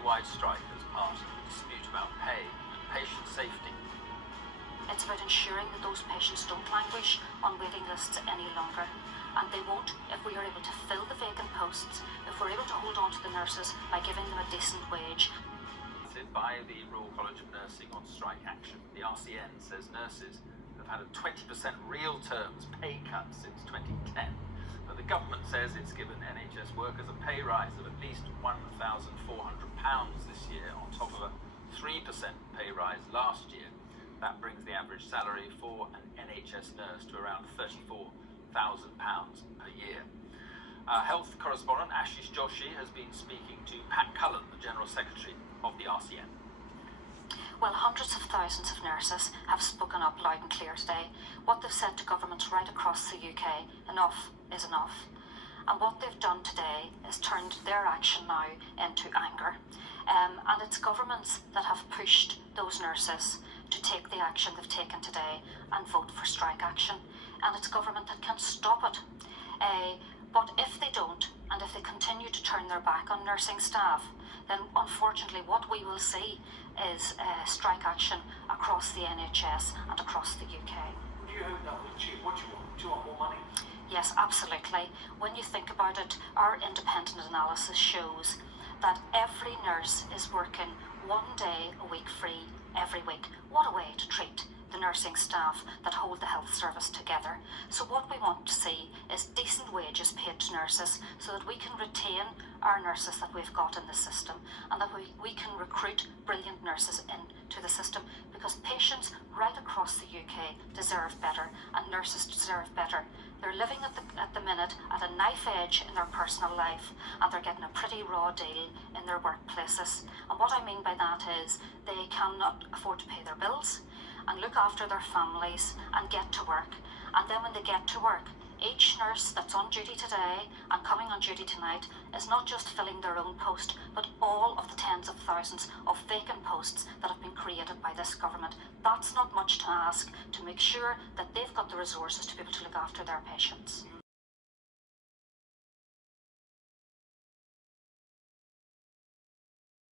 UK-wide strike as part of the dispute about pay and patient safety. It's about ensuring that those patients don't languish on waiting lists any longer. And they won't if we are able to fill the vacant posts, if we're able to hold on to the nurses by giving them a decent wage. By the Royal College of Nursing on strike action, the RCN says nurses have had a 20% real terms pay cut since 2010. But the government says it's given NHS workers a pay rise of at least £1,400 this year on top of a 3% pay rise last year. That brings the average salary for an NHS nurse to around £34,000 per year. Our health correspondent Ashish Joshi has been speaking to Pat Cullen, the General Secretary of the RCN. Well, hundreds of thousands of nurses have spoken up loud and clear today. What they've said to governments right across the UK, enough is enough. And what they've done today is turned their action now into anger. And it's governments that have pushed those nurses to take the action they've taken today and vote for strike action. And it's government that can stop it. But if they don't, and if they continue to turn their back on nursing staff, then unfortunately what we will see is strike action across the NHS and across the UK. Do you hope that will achieve what you want? Do you want more money? Yes, absolutely. When you think about it, our independent analysis shows that every nurse is working 1 day a week free every week. What a way to treat the nursing staff that hold the health service together. So what we want to see is decent wages paid to nurses so that we can retain our nurses that we've got in the system, and that we can recruit brilliant nurses into the system, because patients right across the UK deserve better and nurses deserve better. They're living at the minute at a knife edge in their personal life, and they're getting a pretty raw deal in their workplaces. And what I mean by that is they cannot afford to pay their bills and look after their families and get to work. And then when they get to work, each nurse that's on duty today and coming on duty tonight is not just filling their own post, but all of the tens of thousands of vacant posts that have been created by this government. That's not much to ask to make sure that they've got the resources to be able to look after their patients.